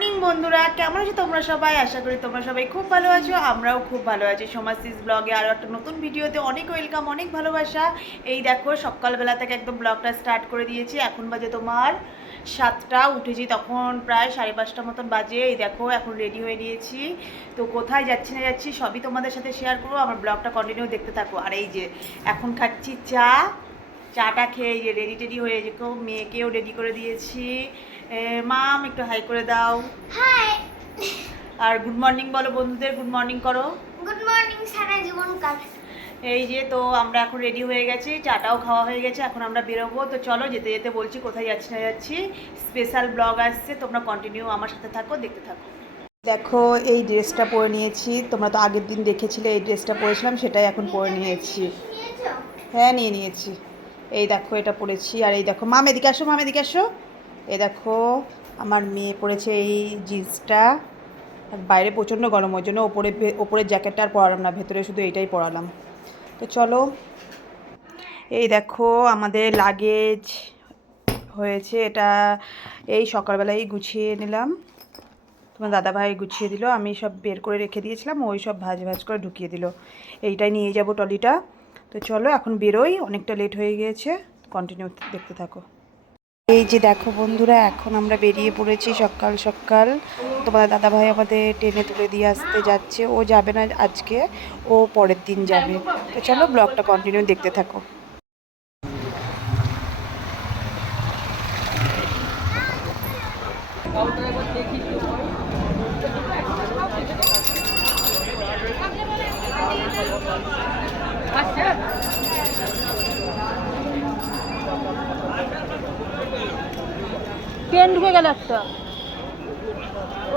Morning বন্ধুরা, কেমন আছো তোমরা সবাই? আশা করি তোমরা সবাই খুব ভালো আছো। আমরাও খুব ভালো আছি। সমাজসিস ব্লগে আরও একটা নতুন ভিডিওতে অনেক ওয়েলকাম, অনেক ভালোবাসা। এই দেখো সকালবেলা থেকে একদম ব্লগটা স্টার্ট করে দিয়েছি। এখন বাজে তোমার 7টা, উঠেছি তখন প্রায় 5:30 মতন বাজে। এই দেখো এখন রেডি হয়ে নিয়েছি। তো কোথায় যাচ্ছি না যাচ্ছি সবই তোমাদের সাথে শেয়ার করবো। আমার ব্লগটা কন্টিনিউ দেখতে থাকো। আর এই যে এখন খাচ্ছি চাটা খেয়ে এই যে রেডি টেডি হয়ে যে মেয়েকেও রেডি করে দিয়েছি। মাম একটু হাই করে দাও। হাই। আর গুড মর্নিং বলো বন্ধুদের, গুড মর্নিং করো। গুড মর্নিং সারা জীবন কাল। এই যে তো আমরা এখন রেডি হয়ে গেছি, চাটাও খাওয়া হয়ে গেছে, এখন আমরা বেরোবো। তো চলো যেতে যেতে বলছি কোথায় যাচ্ছি না যাচ্ছি। স্পেশাল ব্লগ আসছে, তোমরা কন্টিনিউ আমার সাথে থাকো, দেখতে থাকো। দেখো এই ড্রেসটা পরে নিয়েছি, তোমরা তো আগের দিন দেখেছিলে এই ড্রেসটা পরেছিলাম, সেটাই এখন পরে নিয়েছি। হ্যাঁ নিয়ে নিয়েছি। এই দেখো এটা পরেছি। আর এই দেখো মাম এদিকে আসো, মাম এদিকে আসো। এই দেখো আমার মেয়ে পরেছে এই জিন্সটা। আর বাইরে প্রচণ্ড গরম, ওই জন্য ওপরের জ্যাকেটটা আর পরালাম না, ভেতরে শুধু এইটাই পরালাম। তো চলো এই দেখো আমাদের লাগেজ হয়েছে, এটা এই সকালবেলায় গুছিয়ে নিলাম। তোমার দাদাভাই গুছিয়ে দিল, আমি সব বের করে রেখে দিয়েছিলাম, ওই সব ভাজ ভাজ করে ঢুকিয়ে দিল। এইটাই নিয়ে যাব ট্রলিটা। তো চলো এখন বেরোই, অনেকটা লেট হয়ে গিয়েছে। কন্টিনিউ দেখতে থাকো। এই যে দেখো বন্ধুরা, এখন আমরা বেরিয়ে পড়েছি সকাল সকাল। তোমাদের দাদাভাই আমাদের ট্রেনে তুলে দিয়ে আসতে যাচ্ছে। ও যাবে না আজকে, ও পরের দিন যাবে। তো চলো ব্লগটা কন্টিনিউ দেখতে থাকো। ট্রেন ঢুকে গেল একটা,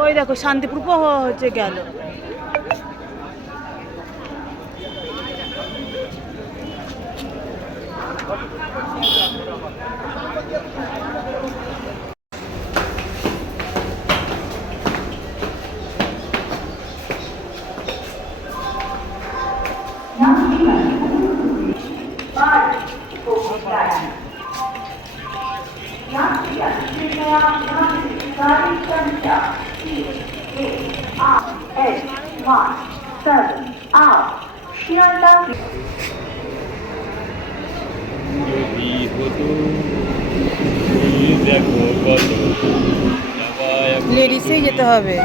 ওই দেখো শান্তিপুর হচ্ছে গেল। লেডিসেই যেতে হবে।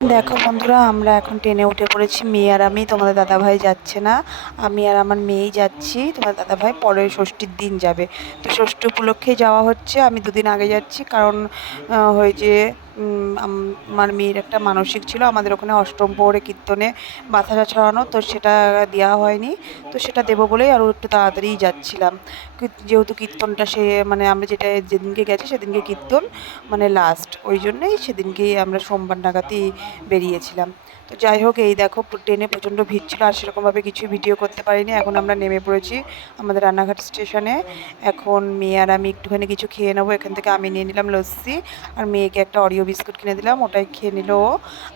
দেখো বন্ধুরা, আমরা এখন ট্রেনে উঠে পড়েছি, মেয়ে আর আমি। তোমাদের দাদাভাই যাচ্ছে না, আমি আর আমার মেয়েই যাচ্ছি। তোমাদের দাদাভাই পরের ষষ্ঠীর দিন যাবে। তো ষষ্ঠী উপলক্ষেই যাওয়া হচ্ছে। আমি দুদিন আগে যাচ্ছি, কারণ হয়েছে আমার মেয়ের একটা মানসিক ছিল, আমাদের ওখানে অষ্টম প্রহরে কীর্তনে বাতাসা ছড়ানো, তো সেটা দেওয়া হয়নি। তো সেটা দেবো বলেই আরও একটু তাড়াতাড়িই যাচ্ছিলাম। যেহেতু কীর্তনটা আমরা যেদিনকে গেছি সেদিনকে কীর্তন লাস্ট, ওই জন্যই সেদিনকেই আমরা সোমবার নাগাদই বেরিয়েছিলাম। তো যাই হোক, এই দেখো ট্রেনে প্রচণ্ড ভিড় ছিল, আর সেরকমভাবে কিছুই ভিডিও করতে পারিনি। এখন আমরা নেমে পড়েছি আমাদের রানাঘাট স্টেশনে। এখন মেয়ে আর আমি একটুখানি কিছু খেয়ে নেবো। এখান থেকে আমি নিয়ে নিলাম লস্যি, আর মেয়েকে একটা অরিও বিস্কুট কিনে দিলাম, ওটাই খেয়ে নিল ও,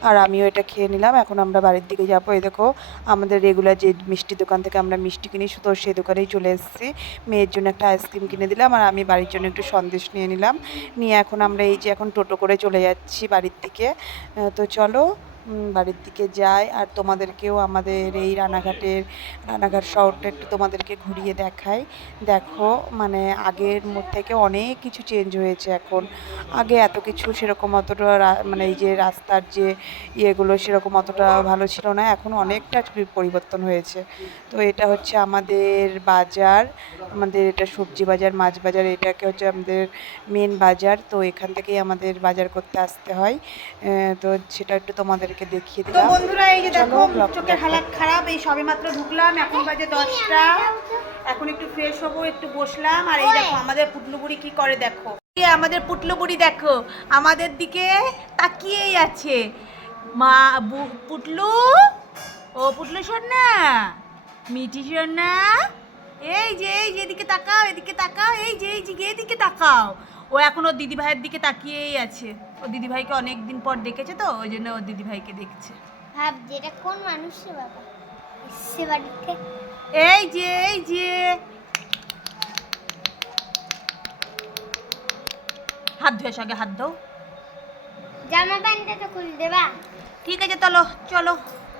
আর আমিও এটা খেয়ে নিলাম। এখন আমরা বাড়ির দিকে যাবো। এই দেখো আমাদের রেগুলার যে মিষ্টির দোকান থেকে আমরা মিষ্টি কিনি, তো সেই দোকানেই চলে এসেছি। মেয়ের জন্য একটা আইসক্রিম কিনে দিলাম, আর আমি বাড়ির জন্য একটু সন্দেশ নিয়ে নিলাম। নিয়ে এখন আমরা এই যে এখন টোটো করে চলে যাচ্ছি বাড়ির দিকে। তো চলো বাড়ির দিকে যাই, আর তোমাদেরকেও আমাদের এই রানাঘাট শহরটা একটু তোমাদেরকে ঘুরিয়ে দেখাই। দেখো আগের থেকে অনেক কিছু চেঞ্জ হয়েছে এখন। আগে এত কিছু সেরকম অতটা এই যে রাস্তার যে ইয়েগুলো সেরকম অতটা ভালো ছিল না, এখন অনেকটা পরিবর্তন হয়েছে। তো এটা হচ্ছে আমাদের বাজার, আমাদের এটা সবজি বাজার, মাছ বাজার, এটাকে হচ্ছে আমাদের মেন বাজার। তো এখান থেকেই আমাদের বাজার করতে আসতে হয়। তো সেটা একটু তোমাদেরকে দেখিয়ে দিলাম। তো বন্ধুরা, এই যে দেখো চোখের হালাত খারাপ, এই সবে মাত্র ঢুকলাম, এখন বাজে 10টা। এখন একটু ফ্রেশ হবো, একটু বসলাম। আর এই দেখো আমাদের পুটলু বুড়ি কি করে, দেখো আমাদের পুটলু বুড়ি দেখো আমাদের দিকে তাকিয়েই আছে। মা পুটলু, ও পুটলু সোনা, মিঠি সোনা, এই যে এদিকে তাকাও, এদিকে তাকাও, এই যে এদিকে তাকাও। ও এখন ওর দিদিভাইয়ের দিকে তাকিয়েই আছে। ও দিদিভাইকে অনেক দিন পর দেখেছে, তো ওই জন্য ওর দিদিভাইকে দেখছে। ভাব যেটা কোন মানুষ সে বাবা সে বাড়িতে। এই যে হাত ধুয়ে এসো, আগে হাত দাও। জামা প্যান্টটা তো খুলে দেবা। ঠিক আছে চলো চলো।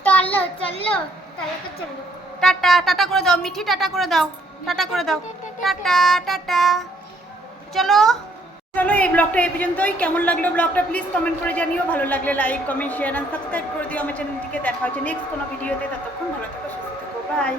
চলো চলো চলো তো চলো। টাটা টাটা করে দাও মিঠি, টাটা করে দাও, টাটা করে দাও, টাটা টাটা। চলো চলো, এই ব্লগটা এই পর্যন্তই। কেমন লাগলো ব্লগটা প্লিজ কমেন্ট করে জানিও। ভালো লাগলে লাইক কমেন্ট শেয়ার আর সাবস্ক্রাইব করে দিও আমার চ্যানেলটিকে। দেখা হচ্ছে নেক্সট কোনো ভিডিওতে। ততক্ষণ ভালো থেকো, সুস্থ থেকো, বাই।